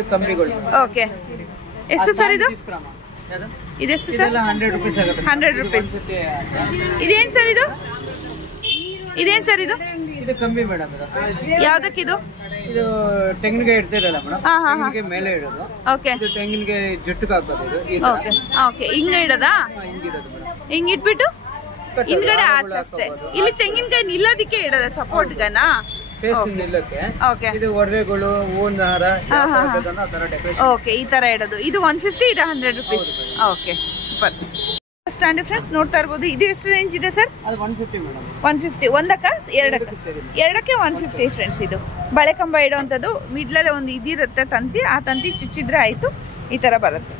ಇದು ಕಂಬಿಗಳು. ಓಕೆ, ಎಷ್ಟು ಸರ್ ಇದು? ಇದೆಷ್ಟು ಸರ್? 100 ರೂಪೀಸ್ ಆಗುತ್ತೆ. 100 ರೂಪೀಸ್. ಇದೇನ್ ಸರ್ ಇದು? ಇದೇನ್ ಸರ್ ಇದು? ಇದು ಕಂಬಿ ಮೇಡಮ್. ಯಾವ್ದಕ್ಕಿದು? ಇದು ತೆಂಗಿನಕಾಯಿ ಇಡ್ತಿರಲ್ಲ ಮೇಡಮ್, ತೆಂಗಿನಕಾಯಿ ಮೇಲೆ ಇಡೋದು. ಓಕೆ, ಇದು ತೆಂಗಿನಕಾಯಿ ಜುಟ್ಟಿಗೆ ಹಾಕೋದು. ಓಕೆ ಓಕೆ, ಹಿಂಗ ಇಡೋದಾ? ಹಿಂಗಿರೋದು ಮೇಡಮ್. ಹಿಂಗ್ ಇಟ್ಬಿಟ್ಟು ಹಿಂದ್ಗಡೆ ಆಚೆ ಅಷ್ಟೇ. ಇಲ್ಲಿ ತೆಂಗಿನಕಾಯಿ ನಿಲ್ಲೋದಿಕ್ಕೆ ಇಡೋದ ಸಪೋರ್ಟ್ಗನಾ? ಓಕೆ, ಇದು ಒಡವೆಗಳು, ಹೂವಿನ ಹಾರ, ಓಕೆ, ಈ ತರ ಇಡೋದು. ಇದು 150, ಇದು 100 rupees. Okay, super. Stand friends ನೋಡ್ತಾ ಇರ್ಬೋದು. ಇದು ಎಷ್ಟು ರೇಂಜ್ ಇದೆ ಸರ್? 150. ಒಂದಕ್ಕ ಎರಡಕ್ಕೆ 150 ಫ್ರೆಂಡ್ಸ್. ಇದು ಬಳೆ ಕಂಬ ಇಡುವಂಥದ್ದು. ಮಿಡ್ಲಲ್ಲಿ ಒಂದು ಇದಿರುತ್ತೆ ತಂತಿ, ಆ ತಂತಿ ಚುಚ್ಚಿದ್ರೆ ಆಯ್ತು, ಈ ತರ ಬರುತ್ತೆ.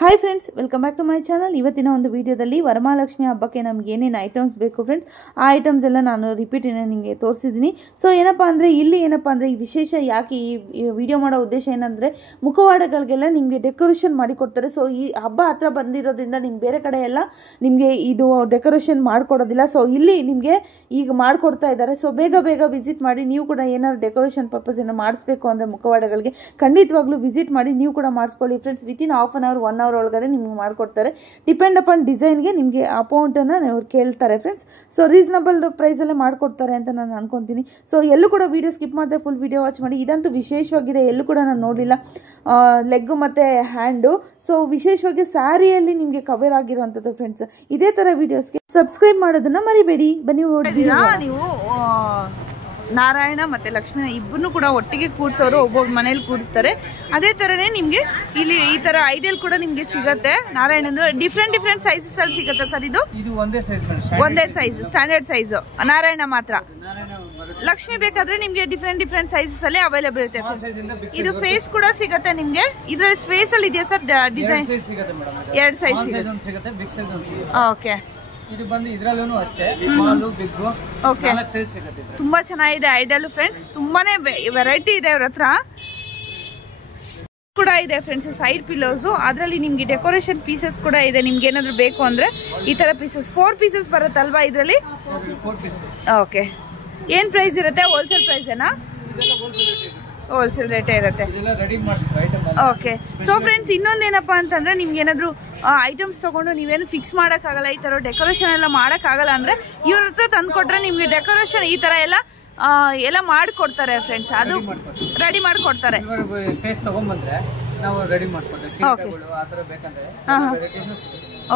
Hi friends, welcome back to my channel. ಇವತ್ತಿನ ಒಂದು ವಿಡಿಯೋದಲ್ಲಿ ವರಮಹಾಲಕ್ಷ್ಮಿ ಹಬ್ಬಕ್ಕೆ ನಮ್ಗೆ ಏನೇನು ಐಟಮ್ಸ್ ಬೇಕು ಫ್ರೆಂಡ್ಸ್, ಆ ಐಟಮ್ಸ್ ಎಲ್ಲ ನಾನು ರಿಪೀಟ್ ನಿಮಗೆ ತೋರಿಸಿದ್ದೀನಿ. ಸೊ ಏನಪ್ಪ ಅಂದರೆ ಇಲ್ಲಿ ಏನಪ್ಪ ಅಂದರೆ ಈ ವಿಶೇಷ ಯಾಕೆ ಈ ವಿಡಿಯೋ ಮಾಡೋ ಉದ್ದೇಶ ಏನಂದರೆ, ಮುಖವಾಡಗಳಿಗೆಲ್ಲ ನಿಮಗೆ ಡೆಕೋರೇಷನ್ ಮಾಡಿ ಕೊಡ್ತಾರೆ. ಸೊ ಈ ಹಬ್ಬ ಹತ್ರ ಬಂದಿರೋದ್ರಿಂದ ನಿಮ್ಗೆ ಬೇರೆ ಕಡೆ ಎಲ್ಲ ನಿಮಗೆ ಇದು ಡೆಕೋರೇಷನ್ ಮಾಡಿಕೊಡೋದಿಲ್ಲ. ಸೊ ಇಲ್ಲಿ ನಿಮಗೆ ಈಗ ಮಾಡಿಕೊಡ್ತಾ ಇದ್ದಾರೆ. ಸೊ ಬೇಗ ಬೇಗ ವಿಸಿಟ್ ಮಾಡಿ. ನೀವು ಕೂಡ ಏನಾದ್ರು ಡೆಕೋರೇಷನ್ ಪರ್ಪಸ್ ಏನೋ ಮಾಡಿಸ್ಬೇಕು ಅಂದರೆ ಮುಖವಾಡಗಳಿಗೆ ಖಂಡಿತವಾಗ್ಲೂ ವಿಸಿಟ್ ಮಾಡಿ, ನೀವು ಕೂಡ ಮಾಡಿಸ್ಕೊಳ್ಳಿ friends. Within half an hour 1 hour ಒಳಗಡೆ ನಿಮ್ಗೆ ಮಾಡ್ಕೊಡ್ತಾರೆ. ಡಿಪೆಂಡ್ ಅಪಾನ್ ಡಿಸೈನ್ಗೆ ನಿಮಗೆ ಅಮೌಂಟನ್ನು ಅವ್ರು ಕೇಳ್ತಾರೆ ಫ್ರೆಂಡ್ಸ್. ಸೊ ರೀಸನಬಲ್ ಪ್ರೈಸಲ್ಲೇ ಮಾಡ್ಕೊಡ್ತಾರೆ ಅಂತ ನಾನು ಅನ್ಕೊತೀನಿ. ಸೊ ಎಲ್ಲೂ ಕೂಡ ವಿಡಿಯೋ ಸ್ಕಿಪ್ ಮಾಡದೆ ಫುಲ್ ವಿಡಿಯೋ ವಾಚ್ ಮಾಡಿ. ಇದಂತೂ ವಿಶೇಷವಾಗಿದೆ, ಎಲ್ಲೂ ಕೂಡ ನಾನು ನೋಡಲಿಲ್ಲ. ಲೆಗ್ ಮತ್ತು ಹ್ಯಾಂಡು. ಸೊ ವಿಶೇಷವಾಗಿ ಸ್ಯಾರಿಯಲ್ಲಿ ನಿಮಗೆ ಕವರ್ ಆಗಿರುವಂಥದ್ದು ಫ್ರೆಂಡ್ಸ್. ಇದೇ ಥರ ವಿಡಿಯೋಸ್ಗೆ ಸಬ್ಸ್ಕ್ರೈಬ್ ಮಾಡೋದನ್ನ ಮರಿಬೇಡಿ. ಬನ್ನಿ ನೋಡಿದ್ದೀರಾ ನೀವು, ನಾರಾಯಣ ಮತ್ತೆ ಲಕ್ಷ್ಮೀ ಇಬ್ಬರನ್ನು ಕೂಡ ಒಟ್ಟಿಗೆ ಕೂಡ್ಸೋರು ಒಬ್ಬೊಬ್ಬ ಮನೇಲಿ ಕೂಡಿಸ್ತಾರೆ. ಅದೇ ತರನೇ ನಿಮ್ಗೆ ಇಲ್ಲಿ ಈ ತರ ಐಡಿಯಲ್ ಕೂಡ ನಿಮ್ಗೆ ಸಿಗತ್ತೆ. ನಾರಾಯಣ ಡಿಫ್ರೆಂಟ್ ಸೈಜಸ್ ಅಲ್ಲಿ ಸಿಗತ್ತೆ ಸರ್. ಇದು ಒಂದೇ ಸೈಜ್, ಸ್ಟ್ಯಾಂಡರ್ಡ್ ಸೈಜ್. ನಾರಾಯಣ ಮಾತ್ರ. ಲಕ್ಷ್ಮಿ ಬೇಕಾದ್ರೆ ನಿಮ್ಗೆ ಡಿಫ್ರೆಂಟ್ ಸೈಜಸ್ ಅಲ್ಲಿ ಅವೈಲೇಬಲ್ ಇರುತ್ತೆ. ಇದು ಫೇಸ್ ಕೂಡ ಸಿಗತ್ತೆ ನಿಮ್ಗೆ. ಇದ್ರ ಫೇಸ್ ಅಲ್ಲಿ ಇದೆಯಾ ಸರ್ ಡಿಸೈನ್? 2 ಸೈಜ್ ಸಿಗುತ್ತೆ. ಓಕೆ, ಇದು ಬಂದು ಇದ್ರಲ್ಲೂ ಅಷ್ಟೇ ಸ್ಮಾಲ್ ಬಿಗ್ ಓಕೆ, 4 ಸೈಜ್ ಸಿಗುತ್ತೆ. ತುಂಬಾ ಚೆನ್ನಾಗಿದೆ ಐಡಲ್ ಫ್ರೆಂಡ್ಸ್. ತುಂಬಾನೇ ವೆರೈಟಿ ಇದೆ ಅವ್ರ ಹತ್ರ ಕೂಡ ಇದೆ ಫ್ರೆಂಡ್ಸ್. ಸೈಡ್ ಪಿಲ್ಲೋಸ್, ಅದರಲ್ಲಿ ನಿಮ್ಗೆ ಡೆಕೋರೇಷನ್ ಪೀಸಸ್ ಕೂಡ ಇದೆ. ನಿಮ್ಗೆ ಏನಾದ್ರು ಬೇಕು ಅಂದ್ರೆ ಈ ತರ ಪೀಸಸ್ 4 ಪೀಸಸ್ ಬರುತ್ತಲ್ವಾ ಇದರಲ್ಲಿ? ಓಕೆ, ಏನ್ ಪ್ರೈಸ್ ಇರುತ್ತೆ? ಹೋಲ್ಸೇಲ್ ಪ್ರೈಸ್ ಏನಾ? ಹೋಲ್ಸೇಲ್ ರೇಟೇ ಇರುತ್ತೆ. ಓಕೆ, ಸೊ ಫ್ರೆಂಡ್ಸ್ ಇನ್ನೊಂದೇನಪ್ಪ ಅಂತಂದ್ರೆ ನಿಮ್ಗೆ ಏನಾದ್ರು ಐಟಮ್ಸ್ ತಗೊಂಡು ನೀವೇನು ಫಿಕ್ಸ್ ಮಾಡೋಕ್ಕಾಗಲ್ಲ, ಈ ತರ ಡೆಕೋರೇಷನ್ ಎಲ್ಲ ಮಾಡೋಕ್ಕಾಗಲ್ಲ ಅಂದ್ರೆ ಇವ್ರ ಹತ್ರ ತಂದ್ಕೊಟ್ರೆ ನಿಮ್ಗೆ ಡೆಕೋರೇಷನ್ ಈ ತರ ಎಲ್ಲ ಮಾಡಿಕೊಡ್ತಾರೆ ಫ್ರೆಂಡ್ಸ್. ಅದು ರೆಡಿ ಮಾಡಿಕೊಡ್ತಾರೆ.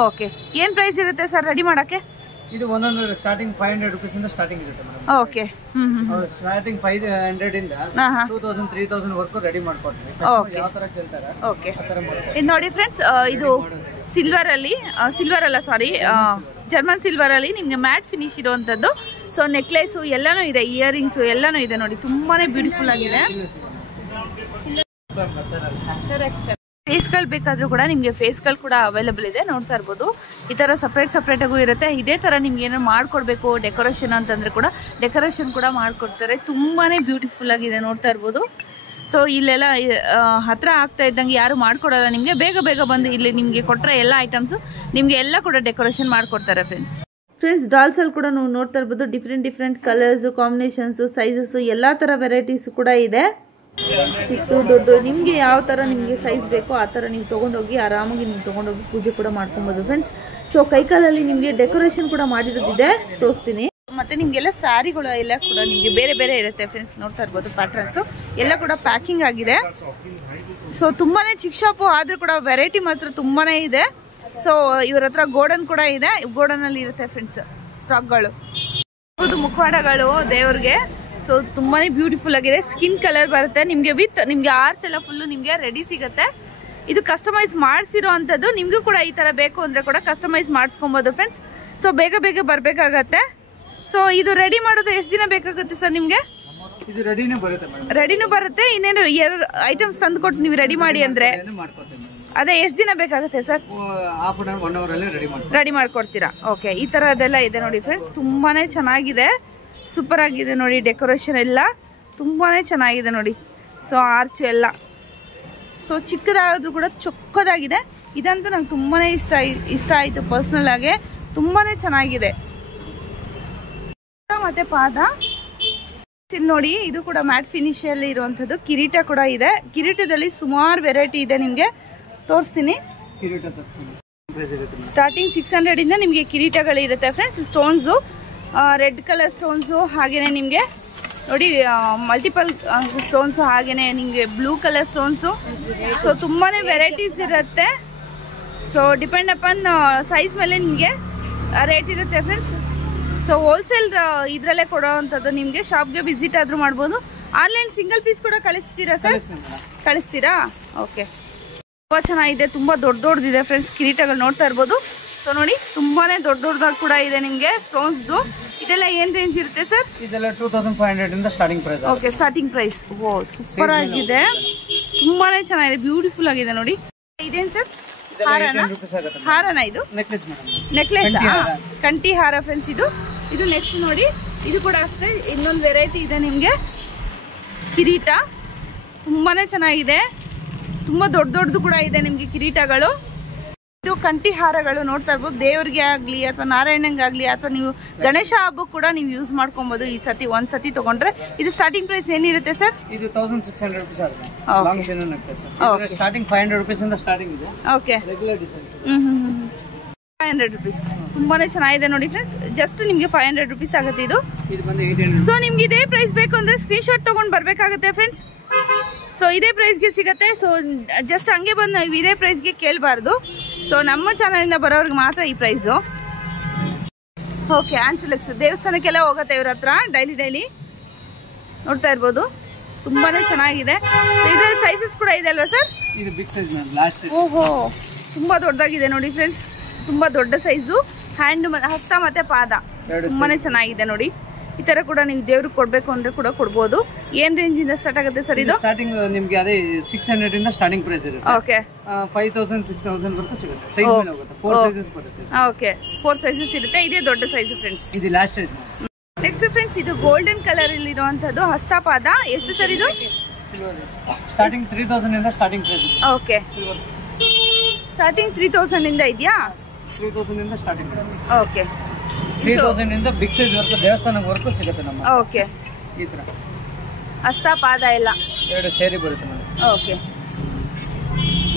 ಓಕೆ, ಏನ್ ಪ್ರೈಸ್ ಇರುತ್ತೆ ಸರ್ ರೆಡಿ ಮಾಡಕ್ಕೆ? ಇದು ಒಂದೊಂದು ಸ್ಟಾರ್ಟಿಂಗ್ 500 ರೂಪೀಸ್ ಇಂದ ಸ್ಟಾರ್ಟಿಂಗ್ ಇರುತ್ತೆ ಮೇಡಮ್. ಓಕೆ, ಸ್ಟಾರ್ಟಿಂಗ್ 500 ಇಂದ 2000 3000 ವರ್ಗೂ ರೆಡಿ ಮಾಡ್ಕೊಡ್ತೀವಿ. ಯಾವ ತರ ಕೇಳ್ತಾರೆ. ಓಕೆ, ಇದು ನೋಡಿ ಫ್ರೆಂಡ್ಸ್, ಇದು ಸಿಲ್ವರ್ ಅಲ್ಲ ಸಾರಿ, ಜರ್ಮನ್ ಸಿಲ್ವರ್ ಅಲ್ಲಿ ನಿಮ್ಗೆ ಮ್ಯಾಟ್ ಫಿನಿಶ್ ಇರುವಂತದ್ದು. ಸೊ ನೆಕ್ಲೆಸ್ ಎಲ್ಲಾನು ಇದೆ, ಇಯರಿಂಗ್ಸ್ ಎಲ್ಲಾನು ಇದೆ ನೋಡಿ. ತುಂಬಾನೇ ಬ್ಯೂಟಿಫುಲ್ ಆಗಿದೆ. ಫೇಸ್ಗಳು ಬೇಕಾದ್ರೂ ಕೂಡ ನಿಮಗೆ ಫೇಸ್ಗಳು ಕೂಡ ಅವೈಲೇಬಲ್ ಇದೆ. ನೋಡ್ತಾ ಇರ್ಬೋದು, ಈ ತರ ಸಪ್ರೇಟ್ ಆಗು ಇರುತ್ತೆ. ಇದೇ ತರ ನಿಮ್ಗೆ ಏನೋ ಮಾಡ್ಕೊಡ್ಬೇಕು ಡೆಕೋರೇಷನ್ ಅಂತಂದ್ರೆ ಕೂಡ ಡೆಕೋರೇಷನ್ ಕೂಡ ಮಾಡ್ಕೊಡ್ತಾರೆ. ತುಂಬಾನೇ ಬ್ಯೂಟಿಫುಲ್ ಆಗಿದೆ, ನೋಡ್ತಾ ಇರ್ಬೋದು. ಸೊ ಇಲ್ಲೆಲ್ಲ ಹತ್ರ ಆಗ್ತಾ ಇದ್ದಂಗೆ ಯಾರು ಮಾಡ್ಕೊಡಲ್ಲ ನಿಮ್ಗೆ. ಬೇಗ ಬಂದು ಇಲ್ಲಿ ನಿಮ್ಗೆ ಕೊಟ್ಟರೆ ಎಲ್ಲ ಐಟಮ್ಸ್ ನಿಮ್ಗೆ ಎಲ್ಲ ಕೂಡ ಡೆಕೋರೇಷನ್ ಮಾಡ್ಕೊಡ್ತಾರೆ ಫ್ರೆಂಡ್ಸ್. ಡಾಲ್ಸ್ ಅಲ್ಲಿ ಕೂಡ ನೀವು ನೋಡ್ತಾ ಇರ್ಬೋದು, ಡಿಫ್ರೆಂಟ್ ಕಲರ್ಸ್, ಕಾಂಬಿನೇಷನ್ಸ್, ಸೈಜಸ್ ಎಲ್ಲಾ ತರ ವೆರೈಟೀಸ್ ಕೂಡ ಇದೆ. ಚಿಕ್ಕ ದೊಡ್ಡ ನಿಮ್ಗೆ ಯಾವ ತರ ನಿಮ್ಗೆ ಸೈಜ್ ಬೇಕೋ ಆ ತರ ನೀವು ತಗೊಂಡೋಗಿ ಆರಾಮಾಗಿ ನೀವು ತಗೊಂಡೋಗಿ ಪೂಜೆ ಕೂಡ ಮಾಡ್ಕೊಬಹುದು ಫ್ರೆಂಡ್ಸ್. ಸೊ ಕೈಕಾಲಲ್ಲಿ ನಿಮ್ಗೆ ಡೆಕೋರೇಷನ್ ಕೂಡ ಮಾಡಿರೋದಿದೆ, ತೋರಿಸ್ತೀನಿ. ಮತ್ತೆ ನಿಮ್ಗೆಲ್ಲ ಸ್ಯಾರಿಗಳು ಎಲ್ಲ ಕೂಡ ನಿಮ್ಗೆ ಬೇರೆ ಇರುತ್ತೆ ಫ್ರೆಂಡ್ಸ್. ನೋಡ್ತಾ ಇರ್ಬೋದು ಪ್ಯಾಟರ್ನ್ಸ್ ಎಲ್ಲ ಕೂಡ ಪ್ಯಾಕಿಂಗ್ ಆಗಿದೆ. ಸೊ ತುಂಬಾನೇ ಚಿಕ್ಕ ಶಾಪು ಆದ್ರೂ ಕೂಡ ವೆರೈಟಿ ಮಾತ್ರ ತುಂಬಾನೇ ಇದೆ. ಸೊ ಇವ್ರ ಹತ್ರ ಗೋಡನ್ ಕೂಡ ಇದೆ. ಗೋಡನ್ ಅಲ್ಲಿ ಇರುತ್ತೆ ಫ್ರೆಂಡ್ಸ್ ಸ್ಟಾಕ್ಗಳು. ಮುಖವಾಡಗಳು ದೇವ್ರಿಗೆ. ಸೊ ತುಂಬಾನೇ ಬ್ಯೂಟಿಫುಲ್ ಆಗಿದೆ. ಸ್ಕಿನ್ ಕಲರ್ ಬರುತ್ತೆ ನಿಮ್ಗೆ. ನಿಮ್ಗೆ ಆರ್ಚ್ ಎಲ್ಲ ಫುಲ್ ನಿಮ್ಗೆ ರೆಡಿ ಸಿಗುತ್ತೆ. ಇದು ಕಸ್ಟಮೈಸ್ ಮಾಡಿಸಿರೋ ಅಂತದ್ದು. ನಿಮ್ಗೂ ಕೂಡ ಈ ತರ ಬೇಕು ಅಂದ್ರೆ ಕೂಡ ಕಸ್ಟಮೈಸ್ ಮಾಡಿಸ್ಕೊಬಹುದು ಫ್ರೆಂಡ್ಸ್. ಸೊ ಬೇಗ ಬರ್ಬೇಕಾಗತ್ತೆ. ಸೊ ಇದು ರೆಡಿ ಮಾಡೋದು ಎಷ್ಟು ದಿನ ಬೇಕಾಗುತ್ತೆ ಸರ್ ನಿಮ್ಗೆ? ಇದು ರೆಡಿನೂ ಬರುತ್ತೆ. ಇನ್ನೇನು 2 ಐಟಮ್ಸ್ ತಂದು ಕೊಟ್ಟು ನೀವು ರೆಡಿ ಮಾಡಿ ಅಂದ್ರೆ ಅದೇ ಎಷ್ಟು ದಿನ ಬೇಕಾಗುತ್ತೆ ಸರ್? ರೆಡಿ ಮಾಡ್ಕೊಡ್ತೀರಾ? ಓಕೆ, ಈ ತರ ಅದೆಲ್ಲ ಇದೆ ನೋಡಿ ಫ್ರೆಂಡ್ಸ್. ತುಂಬಾನೇ ಚೆನ್ನಾಗಿದೆ, ಸೂಪರ್ ಆಗಿದೆ ನೋಡಿ. ಡೆಕೋರೇಷನ್ ಎಲ್ಲ ತುಂಬಾನೇ ಚೆನ್ನಾಗಿದೆ ನೋಡಿ. ಸೊ ಆರ್ಚ್ ಎಲ್ಲ ಸೊ ಚಿಕ್ಕದಾದ್ರೂ ಕೂಡ ಚೊಕ್ಕದಾಗಿದೆ. ಇದಂತೂ ನಂಗೆ ತುಂಬಾನೇ ಇಷ್ಟ ಆಯ್ತು ಪರ್ಸನಲ್ ಆಗಿ. ತುಂಬಾನೇ ಚೆನ್ನಾಗಿದೆ. ಮತ್ತೆ ಪಾದ ಇಲ್ಲಿ ನೋಡಿ, ಇದು ಕೂಡ ಮ್ಯಾಟ್ ಫಿನಿಶ್ ಅಲ್ಲಿ ಇರುವಂತದ್ದು. ಕಿರೀಟ ಕೂಡ ಇದೆ. ಕಿರೀಟದಲ್ಲಿ ಸುಮಾರು ವೆರೈಟಿ ಇದೆ, ನಿಮ್ಗೆ ತೋರಿಸ್ತೀನಿ. ಸ್ಟಾರ್ಟಿಂಗ್ 600 ಇಂದ ನಿಮ್ಗೆ ಕಿರೀಟಗಳು ಇರುತ್ತೆ friends. Stones red colour stones, ಹಾಗೇನೆ ನಿಮ್ಗೆ ನೋಡಿ ಮಲ್ಟಿಪಲ್ ಸ್ಟೋನ್ಸು, ಹಾಗೇನೆ ನಿಮ್ಗೆ ಬ್ಲೂ ಕಲರ್ ಸ್ಟೋನ್ಸು. ಸೊ ತುಂಬಾನೇ ವೆರೈಟೀಸ್ ಇರುತ್ತೆ. ಸೊ ಡಿಪೆಂಡ್ ಅಪಾನ್ ಸೈಜ್ ಮೇಲೆ ನಿಮ್ಗೆ ರೇಟ್ ಇರುತ್ತೆ ಫ್ರೆಂಡ್ಸ್. ಸೊ ಹೋಲ್ಸೇಲ್ ಇದ್ರಲ್ಲೇ ಕೊಡೋವಂಥದ್ದು. ನಿಮ್ಗೆ ಶಾಪ್ಗೆ ವಿಸಿಟ್ ಆದ್ರೂ ಮಾಡ್ಬೋದು. ಆನ್ಲೈನ್ ಸಿಂಗಲ್ ಪೀಸ್ ಕೂಡ ಕಳಿಸ್ತೀರಾ ಸರ್? ಕಳಿಸ್ತೀರಾ? ಓಕೆ. ತುಂಬಾ ಚೆನ್ನಾಗಿದೆ, ತುಂಬಾ ದೊಡ್ಡದಿದೆ ಫ್ರೆಂಡ್ಸ್. ಕಿರೀಟಗಳು ನೋಡ್ತಾ ಇರ್ಬೋದು. ಸೊ ನೋಡಿ, ತುಂಬಾನೇ ದೊಡ್ಡದಾಗಿ ಕೂಡ ಇದೆ ನಿಮ್ಗೆ ಸ್ಟೋನ್ಸ್ದು. ಇದೆಲ್ಲ ಏನ್ ರೇಂಜ್ ಇರುತ್ತೆ ಸರ್? ಇದೆಲ್ಲ 2500 ಇಂದ starting price. Okay, starting price. ಓ ಸೂಪರ್ ಆಗಿದೆ, ತುಂಬಾನೇ ಚೆನ್ನಾಗಿದೆ, ಬ್ಯೂಟಿಫುಲ್ ಆಗಿದೆ ನೋಡಿ. ಇದೇನ್ ಸರ್? ಹಾರನ? ಇದು ನೆಕ್ಲೆಸ್, ಕಂಠಿ ಹಾರ ಫ್ರೆಂಡ್ಸ್. ಇದು ನೆಕ್ಸ್ಟ್ ನೋಡಿ, ಇದು ಕೂಡ ಅಷ್ಟೇ ಇನ್ನೊಂದು ವೆರೈಟಿ ಇದೆ ನಿಮ್ಗೆ. ಕಿರೀಟ ತುಂಬಾನೇ ಚೆನ್ನಾಗಿದೆ, ತುಂಬಾ ದೊಡ್ಡದು ಕೂಡ ಇದೆ ನಿಮ್ಗೆ ಕಿರೀಟಗಳು. ಇದು ಕಂಠಿ ಹಾರಗಳು ನೋಡ್ತಾ ಇರ್ಬೋದು. ದೇವ್ರಿಗೆ ಆಗ್ಲಿ ಅಥವಾ ನಾರಾಯಣಂಗಾಗ್ಲಿ ಅಥವಾ ನೀವು ಗಣೇಶ ಹಬ್ಬಕ್ಕೆ ಕೂಡ ನೀವು ಯೂಸ್ ಮಾಡ್ಕೊಬಹುದು. ಈ ಸತಿ ಒಂದ್ಸತಿ ತಗೊಂಡ್ರೆ. ಇದು ಸ್ಟಾರ್ಟಿಂಗ್ ಪ್ರೈಸ್ ಏನಿರುತ್ತೆ ಸರ್? ಇದು 1600 ರೂಪೀಸ್ ಆಗುತ್ತೆ. Long chain necklace. Starting 500 rupees ಇಂದ ಸ್ಟಾರ್ಟಿಂಗ್ ಇದೆ. Okay, regular designs. 500 ರೂಪೀಸ್. ತುಂಬಾನೇ ಚೆನ್ನಾಗಿದೆ ನೋಡಿ ಫ್ರೆಂಡ್ಸ್. ಜಸ್ಟ್ ನಿಮ್ಗೆ 500 ರೂಪೀಸ್ ಆಗುತ್ತೆ ಇದು. ಇದು ಬಂದು 800. ಸೊ ನಿಮ್ಗೆ ಇದೇ ಪ್ರೈಸ್ ಬೇಕು ಅಂದ್ರೆ ಸ್ಕ್ರೀನ್ ಶಾಟ್ ತಗೊಂಡ್ ಬರ್ಬೇಕಾಗುತ್ತೆ ಫ್ರೆಂಡ್ಸ್. ಸೊ ಇದೇ ಪ್ರೈಸ್ಗೆ ಸಿಗುತ್ತೆ. ಸೊ ಜಸ್ಟ್ ಹಂಗೆ ಬಂದು ನಾವು ಇದೇ ಪ್ರೈಸ್ಗೆ ಕೇಳಬಾರ್ದು. ಸೊ ನಮ್ಮ ಚಾನಲಿಂದ ಬರೋರ್ಗೆ ಮಾತ್ರ ಈ ಪ್ರೈಸು. ಓಕೆ, ಆಂಚಲೆಕ್ಸ್ ದೇವಸ್ಥಾನಕ್ಕೆಲ್ಲ ಹೋಗುತ್ತೆ ಇವ್ರ ಹತ್ರ ಡೈಲಿ ನೋಡ್ತಾ ಇರ್ಬೋದು. ತುಂಬಾನೇ ಚೆನ್ನಾಗಿದೆ. ಇದರಲ್ಲಿ ಸೈಜಸ್ ಕೂಡ ಇದೆ ಅಲ್ವಾ ಸರ್? ಇದು big size ma'am, last size. ಓಹೋ, ತುಂಬಾ ದೊಡ್ಡದಾಗಿದೆ ನೋಡಿ ಫ್ರೆಂಡ್ಸ್. ತುಂಬಾ ದೊಡ್ಡ ಸೈಜು. ಹ್ಯಾಂಡ್, ಹಸ್ತ ಮತ್ತೆ ಪಾದ ತುಂಬಾನೇ ಚೆನ್ನಾಗಿದೆ ನೋಡಿ. ಈ ತರ ಕೂಡ ನೀವು ದೇವ್ರಿಗೆ ಕೊಡ್ಬೇಕು ಅಂದ್ರೆ ಕೂಡ ಕೊಡ್ಬೋದು. ಏನ್ ರೇಂಜ್ ಇಂದ ಸ್ಟಾರ್ಟ್ ಆಗುತ್ತೆ ಸರ್ ಇದು? ಸ್ಟಾರ್ಟಿಂಗ್ ನಿಮ್ಗೆ ಅದೇ 600 ಇಂದ ಸ್ಟಾರ್ಟಿಂಗ್ ಪ್ರೈಸ್ ಇರುತ್ತೆ. ಓಕೆ, 5000 6000 ವರೆಗೂ ಸಿಗುತ್ತೆ. ಸೈಜ್ ಮೇಲೆ ಹೋಗುತ್ತೆ. 4 ಸೈಜಸ್ ಬರುತ್ತೆ. ಓಕೆ, 4 ಸೈಜಸ್ ಇರುತ್ತೆ. ಇದೇ ದೊಡ್ಡ ಸೈಜ್ ಫ್ರೆಂಡ್ಸ್. ಇದು ಲಾಸ್ಟ್ ಸೈಜ್. ನೆಕ್ಸ್ಟ್ ಫ್ರೆಂಡ್ಸ್, ಇದು ಗೋಲ್ಡನ್ ಕಲರ್ ಅಲ್ಲಿ ಇರುವಂತದ್ದು ಹಸ್ತಪಾದ. ಎಷ್ಟು ಸರ್ ಇದು? ಸ್ಟಾರ್ಟಿಂಗ್ 3000 ಇಂದ ಸ್ಟಾರ್ಟಿಂಗ್ ಪ್ರೈಸ್ ಇದೆ. ಓಕೆ, ಸ್ಟಾರ್ಟಿಂಗ್ 3000 ಇಂದ ಇದೆಯಾ? 3000 ಇಂದ ಸ್ಟಾರ್ಟಿಂಗ್. ಓಕೆ, 3000 ಇಂದ ಬಿಗ್ ಸೈಜ್ ವರ್ಕ್ ದೇವಸ್ಥಾನವರೆಗೂ ಸಿಗುತ್ತೆ ನಮ್ಮ. ಓಕೆ, ಈ ತರ ಹಸ್ತ ಪಾದ ಎಲ್ಲ ಎರಡು ಸೇರಿ ಬರುತ್ತೆ ಮೇಡಮ್. ಓಕೆ,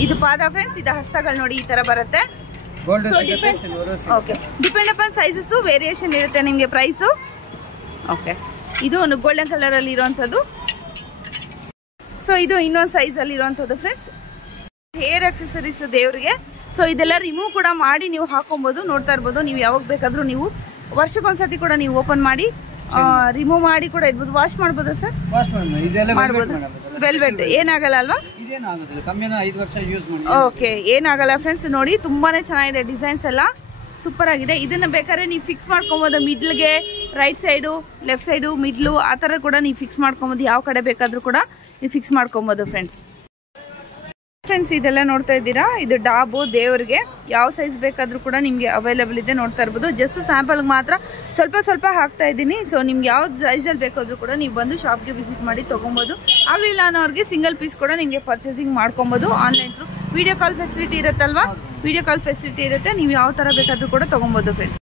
ಇದು ಪಾದ ಫ್ರೆಂಡ್ಸ್. ಇದು ಹಸ್ತಗಳು ನೋಡಿ ಈ ತರ ಬರುತ್ತೆ. ಗೋಲ್ಡ್ ಸಿಗುತ್ತೆ, ಸಿಲ್ವರ್ ಸಿಗುತ್ತೆ. Okay, depend upon sizes variation ಇರುತ್ತೆ ನಿಮಗೆ ಪ್ರೈಸು. ಓಕೆ, ಇದು ಒಂದು ಗೋಲ್ಡನ್ ಕಲರ್ ಅಲ್ಲಿ ಇರುವಂತದ್ದು. ಸೊ ಇದು ಇನ್ನೊಂದು ಸೈಜ್ ಅಲ್ಲಿ ಇರುವಂತದ್ದು ಫ್ರೆಂಡ್ಸ್. ಹೇರ್ ಅಕ್ಸೆಸರೀಸ್ ದೇವ್ರಿಗೆ. ಸೊ ಇದೆಲ್ಲ ರಿಮೂವ್ ಕೂಡ ಮಾಡಿ ನೀವು ಹಾಕೊಬಹುದು. ನೋಡ್ತಾ ಇರ್ಬೋದು. ನೀವು ಯಾವಾಗ ಬೇಕಾದ್ರೂ ನೀವು ವರ್ಷಕ್ಕೊಂದ್ಸತಿ ಕೂಡ ನೀವು ಓಪನ್ ಮಾಡಿ ರಿಮೂವ್ ಮಾಡಿ ಕೂಡ ಇಡ್ಬೋದು. ವಾಶ್ ಮಾಡ್ಬೋದಾ ಸರ್? ವಾಶ್ ಮಾಡ್ಬೋದು. ವೆಲ್ವೆಟ್ ಏನಾಗಲ್ಲ ಅಲ್ವಾ? ಇದೇನಾಗೋದಿಲ್ಲ, ಕಮ್ಮಿನ 5 ವರ್ಷ ಯೂಸ್ ಮಾಡಿ. ಓಕೆ, ಏನಾಗಲ್ಲ ಫ್ರೆಂಡ್ಸ್. ನೋಡಿ, ತುಂಬಾನೇ ಚೆನ್ನಾಗಿದೆ ಡಿಸೈನ್ಸ್ ಎಲ್ಲ ಸೂಪರ್ ಆಗಿದೆ. ಇದನ್ನ ಬೇಕಾದ್ರೆ ನೀವು ಫಿಕ್ಸ್ ಮಾಡ್ಕೊಬಹುದು. ಮಿಡ್ಲ್ಗೆ, right side, left side, middle ಆ ತರ ಕೂಡ ನೀವು ಫಿಕ್ಸ್ ಮಾಡ್ಕೊಬಹುದು. ಯಾವ ಕಡೆ ಬೇಕಾದ್ರೂ ಕೂಡ ನೀವು ಫಿಕ್ಸ್ ಮಾಡ್ಕೊಬಹುದು ಫ್ರೆಂಡ್ಸ್. ಇದೆಲ್ಲ ನೋಡ್ತಾ ಇದ್ದೀರಾ, ಇದು ಡಾಬು ದೇವ್ರಿಗೆ. ಯಾವ ಸೈಜ್ ಬೇಕಾದ್ರೂ ಕೂಡ ನಿಮ್ಗೆ ಅವೈಲೇಬಲ್ ಇದೆ. ನೋಡ್ತಾ ಇರ್ಬೋದು. ಜಸ್ಟ್ ಸ್ಯಾಂಪಲ್ ಮಾತ್ರ ಸ್ವಲ್ಪ ಹಾಕ್ತಾ ಇದ್ದೀನಿ. ಸೊ ನಿಮ್ಗೆ ಯಾವ ಸೈಜಲ್ಲಿ ಬೇಕಾದ್ರೂ ಕೂಡ ನೀವು ಬಂದು ಶಾಪ್ಗೆ ವಿಸಿಟ್ ಮಾಡಿ ತಗೊಬೋದು. ಆಗಲಿಲ್ಲ ಅನ್ನೋರಿಗೆ ಸಿಂಗಲ್ ಪೀಸ್ ಕೂಡ ನಿಮ್ಗೆ ಪರ್ಚೇಸಿಂಗ್ ಮಾಡ್ಕೊಬೋದು. Online through video call facility ಇರುತ್ತಲ್ವಾ? ವಿಡಿಯೋ ಕಾಲ್ ಫೆಸಿಲಿಟಿ ಇರುತ್ತೆ. ನೀವು ಯಾವ ತರ ಬೇಕಾದ್ರೂ ಕೂಡ ತಗೊಬೋದು ಫ್ರೆಂಡ್ಸ್.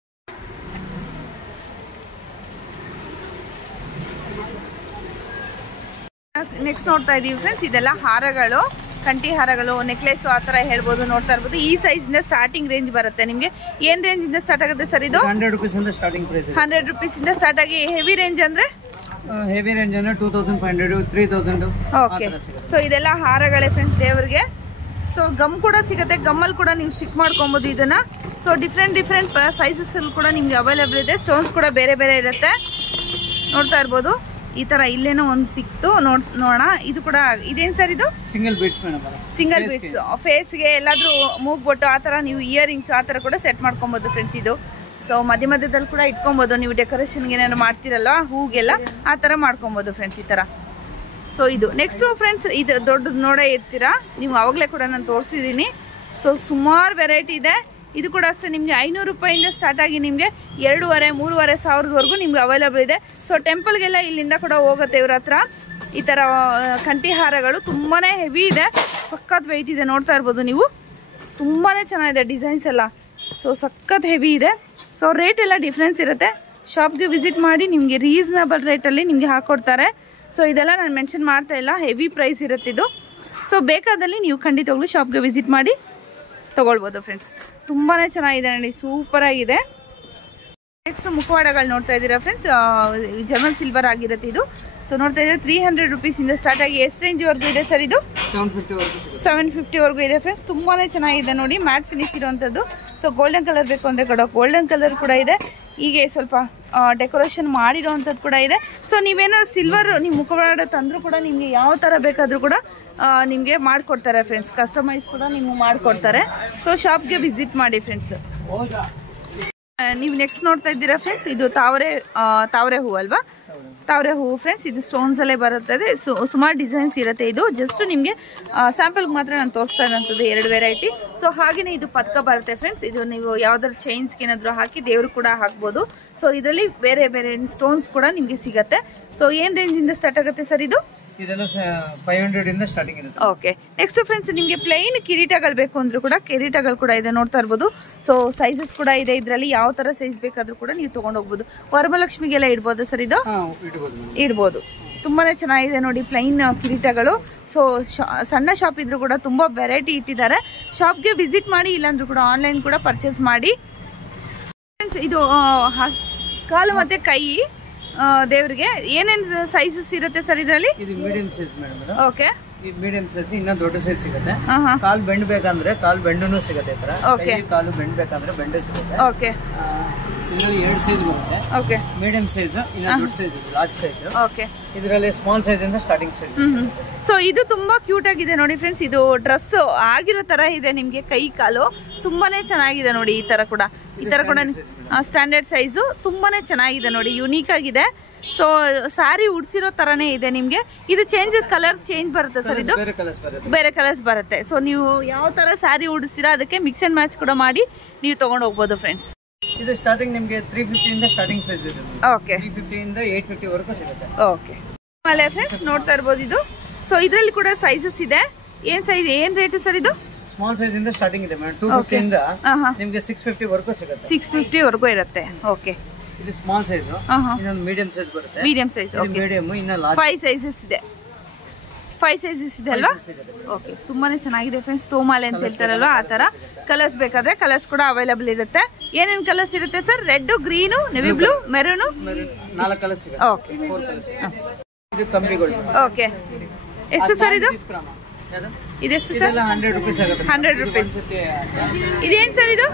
ನೆಕ್ಸ್ಟ್ ನೋಡ್ತಾ ಇದೀವಿ ಫ್ರೆಂಡ್ಸ್. ಇದೆಲ್ಲ ಹಾರಗಳು, ಕಂಠಿ ಹಾರಗಳು, ನೆಕ್ಲೆಸ್ ಆ ತರ ಹೇಳ್ಬೋದು. ನೋಡ್ತಾ ಇರ್ಬೋದು. ಈ ಸೈಜ್ ಇಂದ ಸ್ಟಾರ್ಟಿಂಗ್ ರೇಂಜ್ ಬರುತ್ತೆ ನಿಮ್ಗೆ. ಏನ್ ರೇಂಜ್ ಇಂದ ಸ್ಟಾರ್ಟ್ ಆಗುತ್ತೆ ಸರ್ ಇದು? 100 ರೂಪೀಸ್ ಇಂದ ಸ್ಟಾರ್ಟಿಂಗ್ ಪ್ರೈಸ್. 100 ರೂಪೀಸ್ ಇಂದ ಸ್ಟಾರ್ಟ್ ಆಗಿ ಹೆವಿ ರೇಂಜ್ ಅಂದ್ರೆ 2500 3000. ಓಕೆ, ಸೊ ಇದೆಲ್ಲ ಹಾರಗಳೇ ಫ್ರೆಂಡ್ಸ್ ದೇವ್ರಿಗೆ. ಸೊ ಗಮ್ ಕೂಡ ಸಿಗುತ್ತೆ. ಗಮ್ಮಲ್ಲಿ ಕೂಡ ನೀವು ಸ್ಟಿಕ್ ಮಾಡ್ಕೊಬಹುದು ಇದನ್ನ. ಸೊ ಡಿಫ್ರೆಂಟ್ ಸೈಜಸ್ ಕೂಡ ನಿಮ್ಗೆ ಅವೈಲೇಬಲ್ ಇದೆ. ಸ್ಟೋನ್ಸ್ ಕೂಡ ಬೇರೆ ಇರುತ್ತೆ. ನೋಡ್ತಾ ಇರ್ಬೋದು. ಈ ತರ ಇಲ್ಲೇನೋ ಒಂದು ಸಿಕ್ತು. ನೋಡೋಣ. ಇದು ಕೂಡ ಇದೇನ್ ಸರ್ ಇದು? Single beads madam. Single beads ಫೇಸ್ಗೆ ಎಲ್ಲಾದ್ರೂ ಮೂಗ್ ಬೊಟ್ಟು ಆ ತರ ನೀವು ಇಯರಿಂಗ್ಸ್ ಆ ತರ ಕೂಡ ಸೆಟ್ ಮಾಡ್ಕೊಬಹುದು ಫ್ರೆಂಡ್ಸ್ ಇದು. ಸೊ ಮಧ್ಯದಲ್ಲಿ ಕೂಡ ಇಟ್ಕೊಬಹುದು. ನೀವು ಡೆಕೋರೇಷನ್ಗೆ ಏನಾದ್ರು ಮಾಡ್ತಿರಲ್ವಾ ಹೂಗೆಲ್ಲ, ಆ ತರ ಮಾಡ್ಕೊಬಹುದು ಫ್ರೆಂಡ್ಸ್ ಈ ತರ. ಸೊ ಇದು ನೆಕ್ಸ್ಟ್ ಫ್ರೆಂಡ್ಸ್, ಇದು ದೊಡ್ಡದು ನೋಡೇ ಇರ್ತೀರಾ ನೀವು. ಅವಾಗಲೇ ಕೂಡ ನಾನು ತೋರಿಸಿದ್ದೀನಿ. ಸೊ ಸುಮಾರು ವೆರೈಟಿ ಇದೆ. ಇದು ಕೂಡ ಅಷ್ಟೇ ನಿಮಗೆ 500 ರೂಪಾಯಿಂದ ಸ್ಟಾರ್ಟ್ ಆಗಿ ನಿಮಗೆ 2,500-3,500ವರೆಗೂ ನಿಮ್ಗೆ ಅವೈಲೇಬಲ್ ಇದೆ. ಸೊ ಟೆಂಪಲ್ಗೆಲ್ಲ ಇಲ್ಲಿಂದ ಕೂಡ ಹೋಗುತ್ತೆ ಇವ್ರ ಹತ್ರ. ಈ ಥರ ಕಂಠಿ ಹಾರಗಳು ತುಂಬಾ ಹೆವಿ ಇದೆ, ಸಖತ್ ವೆಯ್ಟ್ ಇದೆ. ನೋಡ್ತಾ ಇರ್ಬೋದು ನೀವು. ತುಂಬಾ ಚೆನ್ನಾಗಿದೆ ಡಿಸೈನ್ಸ್ ಎಲ್ಲ. ಸೊ ಸಖತ್ ಹೆವಿ ಇದೆ. ಸೊ ರೇಟ್ ಎಲ್ಲ ಡಿಫ್ರೆನ್ಸ್ ಇರುತ್ತೆ. ಶಾಪ್ಗೆ ವಿಸಿಟ್ ಮಾಡಿ ನಿಮಗೆ ರೀಸನಬಲ್ ರೇಟಲ್ಲಿ ನಿಮಗೆ ಹಾಕ್ಕೊಡ್ತಾರೆ. ಸೊ ಇದೆಲ್ಲ ನಾನು ಮೆನ್ಷನ್ ಮಾಡ್ತಾ ಇಲ್ಲ, ಹೆವಿ ಪ್ರೈಸ್ ಇರುತ್ತೆ ಇದು. ಸೊ ಬೇಕಾದಲ್ಲಿ ನೀವು ಖಂಡಿತವಾಗ್ಲೂ ಶಾಪ್ಗೆ ವಿಸಿಟ್ ಮಾಡಿ ತೊಗೊಳ್ಬೋದು ಫ್ರೆಂಡ್ಸ್. ತುಂಬಾ ಚೆನ್ನಾಗಿದೆ ನೋಡಿ, ಸೂಪರಾಗಿದೆ. ನೆಕ್ಸ್ಟ್ ಮುಖವಾಡಗಳು ನೋಡ್ತಾ ಇದ್ದೀರಾ ಫ್ರೆಂಡ್ಸ್, ಜರ್ಮನ್ ಸಿಲ್ವರ್ ಆಗಿರುತ್ತೆ ಇದು. ಸೊ ನೋಡ್ತಾ ಇದ್ದೀರಾ 300 ರುಪೀಸಿಂದ ಸ್ಟಾರ್ಟ್ ಆಗಿ ಎಷ್ಟು ರೇಂಜ್ವರೆಗೂ ಇದೆ ಸರ್ ಇದು? 750ವರೆಗೂ ಇದೆ ಫ್ರೆಂಡ್ಸ್. ತುಂಬಾ ಚೆನ್ನಾಗಿದೆ ನೋಡಿ, ಮ್ಯಾಟ್ ಫಿನಿಶ್ ಇರುವಂಥದ್ದು. ಸೊ ಗೋಲ್ಡನ್ ಕಲರ್ ಬೇಕು ಅಂದರೆ ಕೂಡ ಗೋಲ್ಡನ್ ಕಲರ್ ಕೂಡ ಇದೆ. ಹೀಗೆ ಸ್ವಲ್ಪ ಡೆಕೋರೇಷನ್ ಮಾಡಿರೋವಂಥದ್ದು ಕೂಡ ಇದೆ. ಸೊ ನೀವೇನಾದ್ರು ಸಿಲ್ವರ್ ನೀವು ಮುಖವಾಡ ತಂದರೂ ಕೂಡ ನಿಮಗೆ ಯಾವ ಥರ ಬೇಕಾದರೂ ಕೂಡ ನಿಮಗೆ ಮಾಡಿಕೊಡ್ತಾರೆ ಫ್ರೆಂಡ್ಸ್. ಕಸ್ಟಮೈಸ್ ಕೂಡ ನಿಮ್ಗೆ ಮಾಡಿಕೊಡ್ತಾರೆ. ಸೊ ಶಾಪ್ಗೆ ವಿಸಿಟ್ ಮಾಡಿ ಫ್ರೆಂಡ್ಸ್. ನೀವು ನೆಕ್ಸ್ಟ್ ನೋಡ್ತಾ ಇದ್ದೀರಾ ಫ್ರೆಂಡ್ಸ್, ಇದು ತಾವರೆ ಹೂ ಅಲ್ವಾ? ತಾವರೆ ಹೂವು ಫ್ರೆಂಡ್ಸ್, ಇದು ಸ್ಟೋನ್ಸ್ ಅಲ್ಲೇ ಬರುತ್ತದೆ. ಸುಮಾರು ಡಿಸೈನ್ಸ್ ಇರುತ್ತೆ. ಇದು ಜಸ್ಟ್ ನಿಮಗೆ ಸ್ಯಾಂಪಲ್ಗೆ ಮಾತ್ರ ನಾನು ತೋರಿಸ್ತಾ ಇರೋಂಥದ್ದು 2 ವೆರೈಟಿ. ಸೊ ಹಾಗೆಯೇ ಇದು ಪದಕ ಬರುತ್ತೆ ಫ್ರೆಂಡ್ಸ್. ಇದು ನೀವು ಯಾವ್ದಾದ್ರು ಚೈನ್ಸ್ಗೆ ಏನಾದರೂ ಹಾಕಿ ದೇವರು ಕೂಡ ಹಾಕ್ಬೋದು. ಸೊ ಇದರಲ್ಲಿ ಬೇರೆ ಬೇರೆ ಸ್ಟೋನ್ಸ್ ಕೂಡ ನಿಮಗೆ ಸಿಗುತ್ತೆ. ಸೊ ಏನು ರೇಂಜಿಂದ ಸ್ಟಾರ್ಟ್ ಆಗುತ್ತೆ ಸರ್ ಇದು? ಇದೆಲ್ಲ 500 ಇಂದ ಸ್ಟಾರ್ಟಿಂಗ್ ಇರುತ್ತೆ. ಓಕೆ. ನೆಕ್ಸ್ಟ್ ಫ್ರೆಂಡ್ಸ್, ನಿಮಗೆ ಪ್ಲೈನ್ ಕಿರೀಟಗಳು ಬೇಕು ಅಂದ್ರೂ ಕೂಡ ಕಿರೀಟಗಳು ಕೂಡ ಇದೆ, ನೋಡ್ತಾ ಇರ್ಬೋದು. ಸೊ ಸೈಜಸ್ ಕೂಡ ಇದೆ ಇದರಲ್ಲಿ, ಯಾವ ತರ ಸೈಜ್ ಬೇಕಾದ್ರೂ ಕೂಡ ನೀವು ತಗೊಂಡು ಹೋಗ್ಬೋದು. ವರಮಲಕ್ಷ್ಮಿಗೆಲ್ಲ ಇಡ್ಬೋದು ಸರ್ ಇದು? ಇಡ್ಬೋದು. ತುಂಬಾನೇ ಚೆನ್ನಾಗಿದೆ ನೋಡಿ ಪ್ಲೈನ್ ಕಿರೀಟಗಳು. ಸೊ ಸಣ್ಣ ಶಾಪ್ ಇದ್ರೂ ಕೂಡ ತುಂಬಾ ವೆರೈಟಿ ಇಟ್ಟಿದ್ದಾರೆ. ಶಾಪ್ಗೆ ವಿಸಿಟ್ ಮಾಡಿ, ಇಲ್ಲಾಂದ್ರೂ ಕೂಡ ಆನ್ಲೈನ್ ಕೂಡ ಪರ್ಚೇಸ್ ಮಾಡಿ. ಇದು ಕಾಲು ಮತ್ತೆ ಕೈ ದೇವರಿಗೆ ಏನೇನು ಸೈಜಸ್ ಇರುತ್ತೆ ಸರ್ ಇದರಲ್ಲಿ? ಇದು ಮೀಡಿಯಂ ಸೈಜ್ ಮೇಡಮ್. ಓಕೆ. ಈ ಮೀಡಿಯಂ ಸೈಜ್ ಇನ್ನ ದೊಡ್ಡ ಸೈಜ್ ಸಿಗುತ್ತೆ. ಕಾಲ್ ಬೆಂಡ್ ಬೇಕಂದ್ರೆ ಕಾಲ್ ಬೆಂಡೂ ಸಿಗುತ್ತೆ. ಕಾಲು ಬೆಂಡ್ ಬೇಕಂದ್ರೆ ಬೆಂಡ್ ಸಿಗುತ್ತೆ. ಓಕೆ. ಇದರಲ್ಲಿ 2 ಸೈಜ್ ಬರುತ್ತೆ. ಓಕೆ. ಮೀಡಿಯಂ ಸೈಜ್, ಇನ್ನ ದೊಡ್ಡ ಸೈಜ್, ಲಾರ್ಜ್ ಸೈಜ್. ಓಕೆ. ಇದರಲ್ಲಿ ಸ್ಮಾಲ್ ಸೈಜ್ ಇಂದ ಸ್ಟಾರ್ಟಿಂಗ್ ಸೈಜ್. ಸೊ ಇದು ತುಂಬಾ ಕ್ಯೂಟ್ ಆಗಿದೆ ನೋಡಿ ಫ್ರೆಂಡ್ಸ್. ಇದು ಡ್ರೆಸ್ ಆಗಿರೋ ತರ ಇದೆ, ನಿಮ್ಗೆ ಕೈ ಕಾಲು ತುಂಬಾನೇ ಚೆನ್ನಾಗಿದೆ ನೋಡಿ. ಈ ತರ ಕೂಡ ಸ್ಟ್ಯಾಂಡರ್ಡ್ ಸೈಜು ತುಂಬಾನೇ ಚೆನ್ನಾಗಿದೆ ನೋಡಿ, ಯುನೀಕ್ ಆಗಿದೆ. ಸೊ ಸ್ಯಾರಿ ಉಡ್ಸಿರೋ ತರಾನೇ ಇದೆ ನಿಮ್ಗೆ. ಇದು ಕಲರ್ ಚೇಂಜ್ ಬರುತ್ತೆ ಸರ್, ಇದು ಬೇರೆ ಕಲರ್ಸ್ ಬರುತ್ತೆ. ಸೊ ನೀವು ಯಾವ ತರ ಸ್ಯಾರಿ ಉಡಿಸ್ತೀರಾ ಅದಕ್ಕೆ ಮಿಕ್ಸ್ ಅಂಡ್ ಮ್ಯಾಚ್ ಕೂಡ ಮಾಡಿ ನೀವು ತಗೊಂಡು ಹೋಗ್ಬೋದು ಫ್ರೆಂಡ್ಸ್. ಇದು ಸ್ಟಾರ್ಟಿಂಗ್ ನಿಮಗೆ 350 ಇಂದ ಸ್ಟಾರ್ಟಿಂಗ್ ಸೈಜ್ ಇದೆ. ಓಕೆ. 350 ಇಂದ 850 ವರೆಗೂ ಸಿಗುತ್ತೆ. ಓಕೆ. ಆಮೇಲೆ ಫ್ರೆಂಡ್ಸ್ ನೋಡ್ತಾ ಇರ್ಬೋದು ಇದು. ಸೊ ಇದರಲ್ಲಿ ಕೂಡ ಸೈಜಸ್ ಇದೆ. ಏನ್ ಸೈಜ್, ಏನ್ ರೇಟ್ ಸರ್ ಇದು? ಸ್ಮಾಲ್ ಸೈಜ್ ಇಂದ ಸ್ಟಾರ್ಟಿಂಗ್ ಇದೆ ಮೇಡಮ್. 250 ಇಂದ ನಿಮಗೆ 650 ವರೆಗೂ ಸಿಗುತ್ತೆ. 650 ವರೆಗೂ ಇರುತ್ತೆ. ಓಕೆ. ಇದು ಸ್ಮಾಲ್ ಸೈಜ್, ಇನ್ನೊಂದು ಮೀಡಿಯಂ ಸೈಜ್ ಬರುತ್ತೆ. Medium size, okay. ಮೀಡಿಯಂ, ಇನ್ನ ಲಾರ್ಜ್. 5 ಸೈಜಸ್ ಇದೆ. 5 ಸೈಜಸ್ ಇದೆ ಅಲ್ವಾ? ಓಕೆ. ತುಂಬಾನೇ ಚೆನ್ನಾಗಿದೆ ಫ್ರೆಂಡ್ಸ್. ತೋಮಾಲೆ ಅಂತ ಹೇಳ್ತಾರಲ್ವಾ ಆ ತರ. ಕಲರ್ಸ್ ಬೇಕಾದ್ರೆ ಕಲರ್ಸ್ ಕೂಡ ಅವೈಲಬಲ್ ಇರುತ್ತೆ. ಏನೇನ್ ಕಲರ್ಸ್ ಇರುತ್ತೆ sir? Red, green, navy blue, maroon, 4 colours ಸಿಗುತ್ತೆ. ಓಕೆ. ಇದು ಕಂಬಿಗಳು. ಓಕೆ. ಎಷ್ಟು ಸರ್ ಇದು? ಇದೆಷ್ಟು ಸರ್? 100 ರೂಪೀಸ್ ಆಗುತ್ತೆ. 100 ರೂಪೀಸ್. ಇದೇನ್ ಸರ್ ಇದು?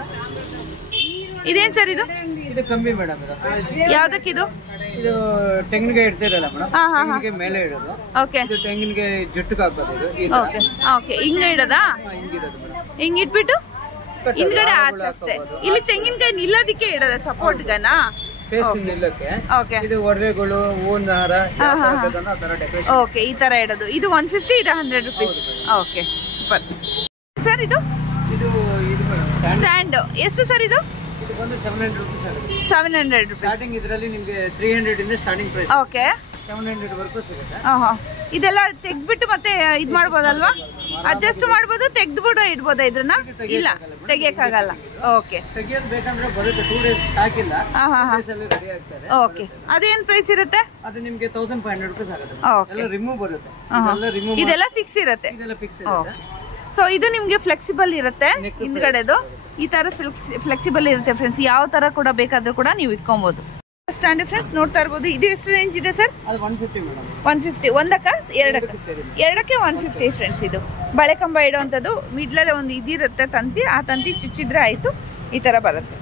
ಇದೇನ್ ಸರ್ ಇದು? ಇದು ಕಂಬಿ ಮೇಡಮ್. ಯಾವ್ದಕ್ಕಿದು? ಇದು ತೆಂಗಿನಕಾಯಿ ಇಡ್ತಿರಲ್ಲ ಮೇಡಮ್, ತೆಂಗಿನಕಾಯಿ ಮೇಲೆ ಇಡೋದು. ಓಕೆ. ಇದು ತೆಂಗಿನಕಾಯಿ ಜುಟ್ಟಿಗೆ ಹಾಕೋದು. ಓಕೆ. ಓಕೆ. ಹಿಂಗ ಇಡೋದಾ? ಹಿಂಗಿರೋದು ಮೇಡಮ್. ಹಿಂಗ್ ಇಟ್ಬಿಟ್ಟು ಹಿಂದ್ಗಡೆ ಆಚೆ ಅಷ್ಟೇ. ಇಲ್ಲಿ ತೆಂಗಿನಕಾಯಿ ನಿಲ್ಲೋದಿಕ್ಕೆ ಇಡೋದ ಸಪೋರ್ಟ್ಗನಾ? ಓಕೆ. ಇದು ಒಡವೆಗಳು, ಹೂವಿನ ಹಾರ, ಡೆಕೋರೇಷನ್. ಓಕೆ. ಈ ತರ ಇಡೋದು. ಇದು 150, ಇದು 100 ರೂಪೀಸ್. Okay, super sir. ಇದು ಸ್ಟ್ಯಾಂಡ್ ಎಷ್ಟು ಸರ್ ಇದು? ಇದು ಬಂದು 700 ರೂಪೀಸ್ ಆಗುತ್ತೆ. 700 ರೂಪೀಸ್ ಸ್ಟಾರ್ಟಿಂಗ್. ಇದರಲ್ಲಿ ನಿಮಗೆ 300 ಇಂದ ಸ್ಟಾರ್ಟಿಂಗ್ ಪ್ರೈಸ್. ಓಕೆ. 700 ವರೆಗೂ ಸಿಗುತ್ತೆ. ಇದೆಲ್ಲ ತೆಗ್ದ್ಬಿಟ್ಟು ಮತ್ತೆ ಇದ್ ಮಾಡ್ಬೋದಲ್ವಾ? ಅಡ್ಜಸ್ಟ್ ಮಾಡ್ಬೋದು, ತೆಗ್ದ್ಬಿಟ್ಟು ಇಡ್ಬೋದಾ ಇದನ್ನ? ಇಲ್ಲ, ತೆಗಿಯಕ್ಕಾಗಲ್ಲ. ಓಕೆ. ತೆಗಿಯೋದು ಬೇಕಂದ್ರೆ ಬರುತ್ತೆ. 2 ಡೇಸ್ ಹಾಕಿಲ್ಲ, 2 ಡೇಸ್ ಅಲ್ಲಿ ರೆಡಿ ಆಗ್ತದೆ. ಓಕೆ. ಅದೇನ್ ಪ್ರೈಸ್ ಇರುತ್ತೆ? ಅದು ನಿಮಗೆ 1500 ರೂಪೀಸ್ ಆಗುತ್ತೆ. ಎಲ್ಲ ರಿಮೂವ್ ಬರುತ್ತೆ. ಇದೆಲ್ಲ ಫಿಕ್ಸ್ ಇರುತ್ತೆ. ಇದೆಲ್ಲ ಫಿಕ್ಸ್ ಇರುತ್ತೆ. ಸೊ ಇದು ನಿಮ್ಗೆ ಫ್ಲೆಕ್ಸಿಬಲ್ ಇರುತ್ತೆ. ಹಿಂದ್ಗಡೆದು ಈ ತರ ಫ್ಲೆಕ್ಸಿಬಲ್ ಇರುತ್ತೆ ಫ್ರೆಂಡ್ಸ್. ಯಾವ ತರ ಕೂಡ ಬೇಕಾದ್ರೂ ಕೂಡ ನೀವು ಇಟ್ಕೊಬಹುದು. ಸ್ಟ್ಯಾಂಡ್ ಫ್ರೆಂಡ್ಸ್ ನೋಡ್ತಾ ಇರ್ಬೋದು. ಇದು ಎಷ್ಟು ರೇಂಜ್ ಇದೆ ಸರ್? 150 ಮೇಡಮ್. 150. ಒಂದಕ್ಕ ಎರಡಕ್ಕೆ 150 ಫ್ರೆಂಡ್ಸ್. ಇದು ಬಳೆ ಕಂಬ ಇಡುವಂಥದ್ದು. ಮಿಡ್ಲಲ್ಲಿ ಒಂದು ಇದಿರುತ್ತೆ ತಂತಿ, ಆ ತಂತಿ ಚುಚ್ಚಿದ್ರೆ ಆಯ್ತು. ಈ ತರ ಬರುತ್ತೆ.